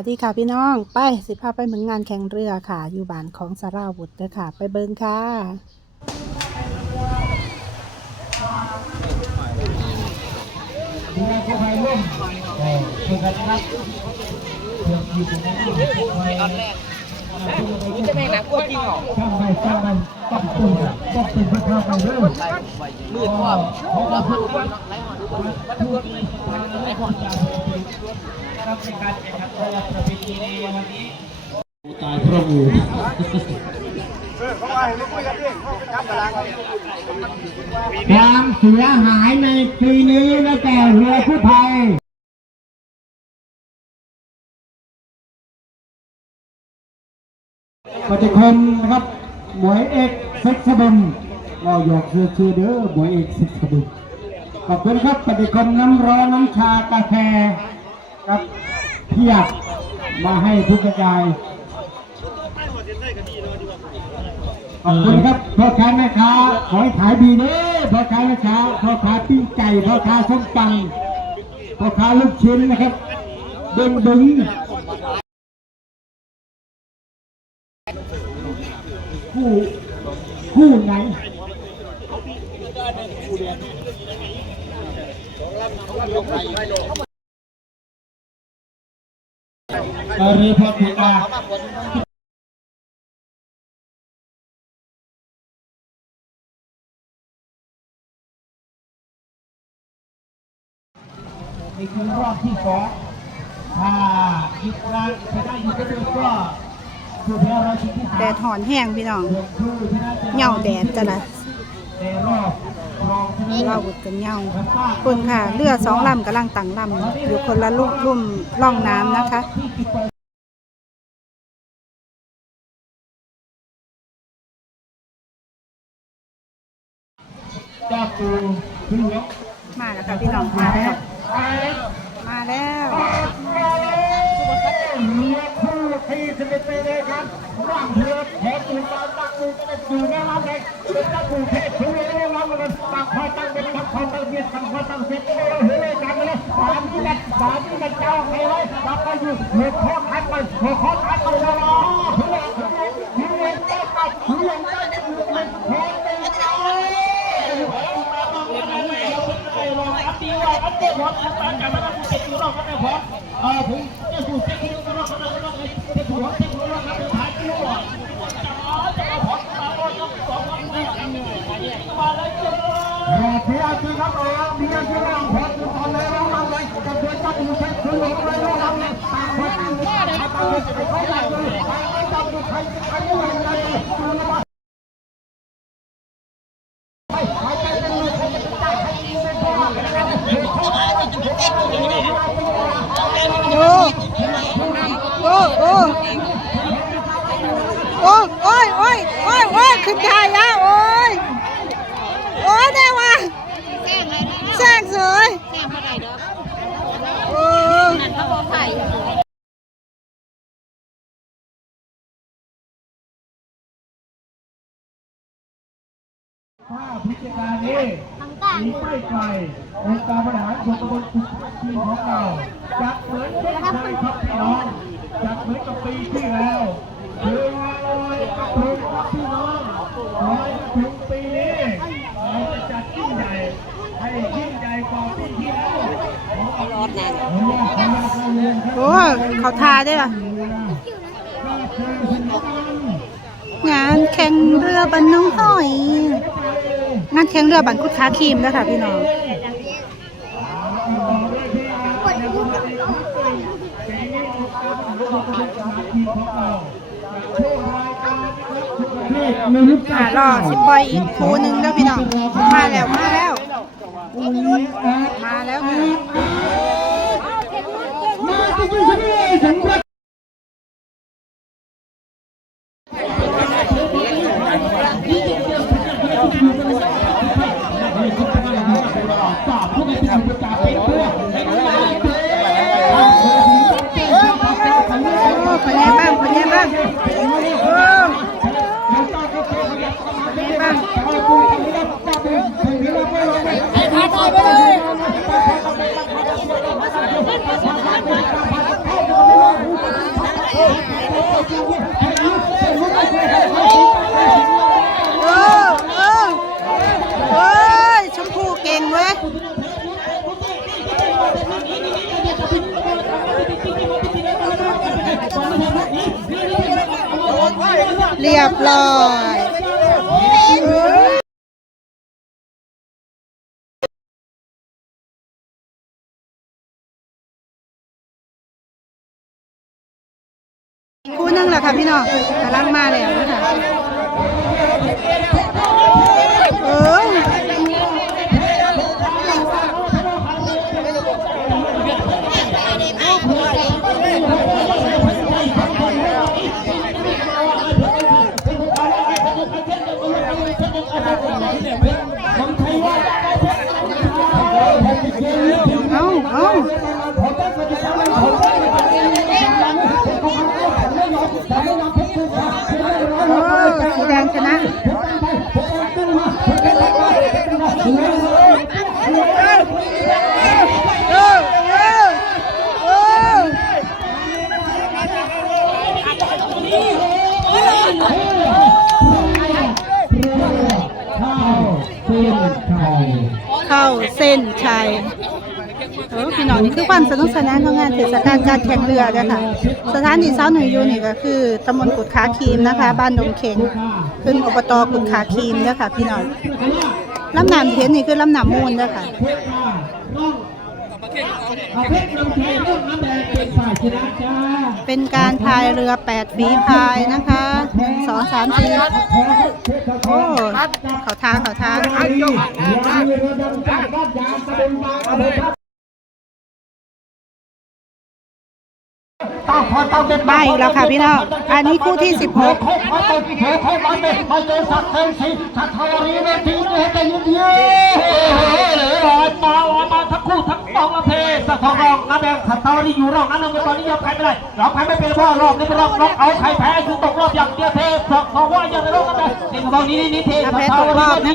วัสดีค่ะพี่น้องไปสิพาไปเหมือนงานแข่งเรือค่ะ อยู่บ้านของสาราวุฒิเด้อค่ะ ไปเบิงค่ะดูแลกู้ภัยร่วมเอ่อช่วยกันนะครับเพื่ออยู่ตรงนั้นไว้จะไม่หนักกลัวจริงเหรอช่างไปช่างมันต้องตื่นต้องตื่นเพื่อเข้าไปเรื่อยมืดว่าเราพูดว่าไร้หอนไอ้ค นจะรับในการแข่งขันเรือประเพณีในวันนี้ตายพระงูความเสียหายในปีนี้นะแก่เรือผู้ภัยปฏิคมนะครับหมวยเอกเซ็กซ์บุมเราอยากเชื่อชื่อเด้อหมวยเอกเซ็กซ์บุมขอบคุณครับปฏิคมน้ำร้อนน้ำชากาแฟ ครับเพียบมาให้ทุกกระจายขอบคุณครับพ่อค้าแม่ค้าขอให้ขายดีเด้อพ่อค้าแม่ค้าพ่อค้าปิ้งไก่พ่อค้าส้มตำพ่อค้าลูกชิ้นนะครับเดึงดึงคู่คู่ไหน เรือพอถูกมานี่คือรอบที่สองถ้าอีกครั้งจะได้อยู่ก็เดิมก็คือเพื่อเราชิงที่สามแดดหอนแห้งพี่น้องเหงาแดดจ้ะนะในรอบ เราวุฒิกันเหงาคุณค่ะเรือสองลำกำลังตั้งลำอยู่คนละลุ่มลุ่มร่องน้ำนะคะเจ้าปูขึ้นยกมาแล้วค่ะพี่น้องมาแล้ว มาแล้วเรือคู่ ที่สิบเอ็ดปีเลยครับร่างเรือแถมอยู่ตามตั้งมือก็ได้อยู่ในลำเลยเป็นเจ้าปูเทพคือในลำเลยต่างคอยตั้งเป็นตั้งคอยตั้งเบียดตั้งคอยตั้งเสร็จเลยเฮ้ยกันเลยสามนี่กันสามนี่กันเจ้าใครเลยกลับไปอยู่หัวข้อคัดไปหัวข้อคัดไปแล้วเนาะเฮ้ยเฮ้ยเฮ้ยเจ้าไปเฮ้ยเจ้าจะอยู่ในแพ้เป็นเจ้าเออผมจะสูบเจ็ดกิโลกรัมก็ได้ก็ได้ เจ็ดหัวเจ็ดหัวครับเป็นท้ายกิโลอะรอเพียงคือครับเออเพียงคือเราพอดตอนเลยเราทำเลยจะเดินจับอยู่ใช้คือเราเลยเราทำเลยตามคนตามคนตามคนไปเขาใหญ่เลยไม่จับอยู่ใครใครไม่เห็นเลยคือเราไปไปไปเป็นเลยใครจะจับใครเป็นพ่อเขา โอ้โอ้โอ้โอ้โอ้ยโอ้ยโอ้ยโอ้ยขึ้นได้แล้วโอ้ยโอ้ยได้ว่ะแซงสวย แซงเท่าไหร่เด้อ โอ้ นั่นเขาบอกไผ่ ถ้าพิจารณานี้ มีไม่ไกลองค์การบริหารส่วนตำบลกุทีของเราจะเหมือนเช่นเคยครับพี่น้องจะเหมือนกับปีที่แล้วคือว่าลอยกระทงครับพี่น้องลอยกระทงปีนี้เราจะจัดยิ่งใหญ่ให้ยิ่งใหญ่กว่าปีที่แล้วรอดนานโอ้เขาทาได้ป่ะงานแข่งเรือบันน้องหอย งานแข่งเรือบันคุดค้าครีมนะคะพี่น้องอ่ารอสิปล่อยอีกคูหนึงแล้วพี่น้อง มาแล้วมาแล้ว มาแล้วค่ะ โอ้คนนี้บ้างคนนี้บ้างโอ้คนนี้บ้าง เเรียบร้อยคู่หนึงแหละค่ะพี่น้องกำลังมาแล้วนะคะเออ เอาเอาเออสีแดงชนะ เออเออเออ ข้าว เข้าเส้นชัยเออพี่น้องนี่คือความสนุกสนานของงานเทศกาลการแข่งเรือเด้อค่ะ สถานที่เช้าหน่อยอยู่นี่ก็คือตำบลกุดขาครีมนะคะ บ้านดงเข็งขึ้นอบตกุดขาครีมเด้อค่ะพี่น้องลำน้ำเทนนี่คือลำน้ำมูลเด้อค่ะเพชรน้องประเภทน้ำไทยเรื่องน้ำแดงเป็นฝ่ายชนะเป็นการพายเรือแปดฝีพายนะคะ องสามสี่โอ้เขาทางเขาทาง มีเรือดำจากบ้านยางตะบนบางอำเภอทับต้องพอต้องเด็ดมาอีกแล้วค่ะพี่น้องอันนี้คู่ที่โคกพอต้องโคกพอมันเด็ดพอเจอสัตว์เซนสีสัตว์ทวารีเวทีเนี่ยจะยืนเยื้อเลยลอยมาลอยมาทั้งคู่ทั้งสองประเภทสัตว์ทองรองน้ำแดงสัตว์ทวารีอยู่รองนั้นลงไปตอนนี้ยังแพ้ไม่ได้เราแพ้ไม่เป็นเพราะรอบนี้เป็นรอบน็อกเอาใครแพ้คือตกรอบอย่างเดียวเทสองสองว่าอย่างในรอบนั้นเลยในตอนนี้นี่นี่เทสัตว์ทวารี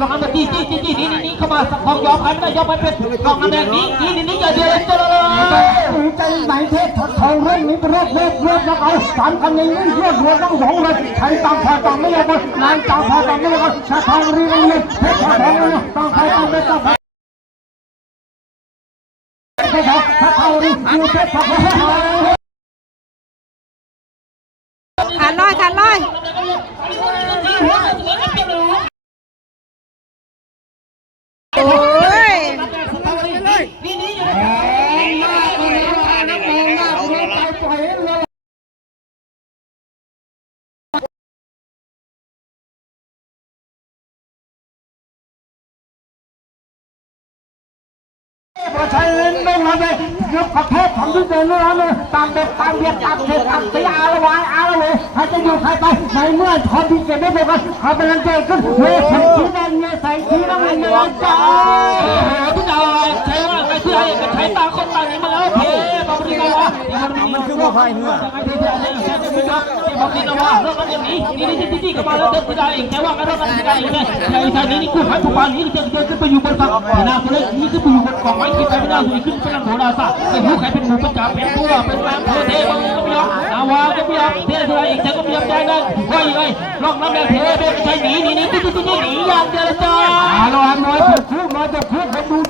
ลองน้ำแดงจี้จี้จี้จี้นี่นี่นี่เข้ามาสัตว์ทองยอมแพ้ไม่ได้ยอมแพ้เป็นรองน้ำแดงนี่นี่นี่นี่อย่าเดือดเจริญใจไหนเทศสัตว์ทองเรื่องนี้เป็นรอบเลือดเลือดแล้วเอาสามคันนี้เลือดรวมต้องสองเลยใครตามพอตามไม่ยอมนายตามพอตามไม่ยอมสัตว์ทองรีบเลยเพชรทองเลยต้องใครตามไม่ตามเพชรทองทองรีอยู่เพชรทองขาดลอยขาดลอยโอ้ มาเลยยกประเทศของที่เดินเรื่องเลยตามเด็กตามเบียดตามเทตามตีอาละวายอาละเลยใครจะอยู่ใครไปในเมื่อคนที่เก็บไม่เป็นกันเขาเป็นเจ้าขึ้นเวทีที่แดงเนี่ยใส่ที่น้ำเงินเลยจ้าพี่ดาวใช้ว่าใครซื้อให้ใช้ตาคนต่างนี้มาแล้วเฮ้บริการวะมันคือว่าใครเมื่อ นี่นะว่าเรื่องมันอย่างนี้นี่นี่ที่ที่ก็มาแล้วเด็กที่ได้เองแค่ว่ากันเรื่องที่ได้เองไงในทางนี้นี่กู้ภัยผู้พันนี่จะจะไปอยู่บนฝั่งหน้าคนเลยนี่คือไปอยู่บนกองไม้คิดไปไม่ได้อยู่ขึ้นเป็นโหราศาสตร์เป็นผู้ใครเป็นหมูเป็นจ่าเป็นผู้ว่าเป็นแม่เทบางก็ไม่ยอมนาวาก็ไม่ยอมเทศอะไรอีกแต่ก็ไม่ยอมใจได้ว่ายังไงลองน้ำแดงเทเดินไปใช้หนีหนีหนีที่ที่ที่หนีอย่างเดียวจ้าอาลอยน้อยถูกคู่น้อยจะคู่ให้ดูจุกใจให้แม่หัวจะพาตาโคตาพาตาเบียตาพาตาเกียตาพาตาสีมาเลยเทสลีก็พอพอหัวพอมาเป็นที่ได้อะไรให้พอทำ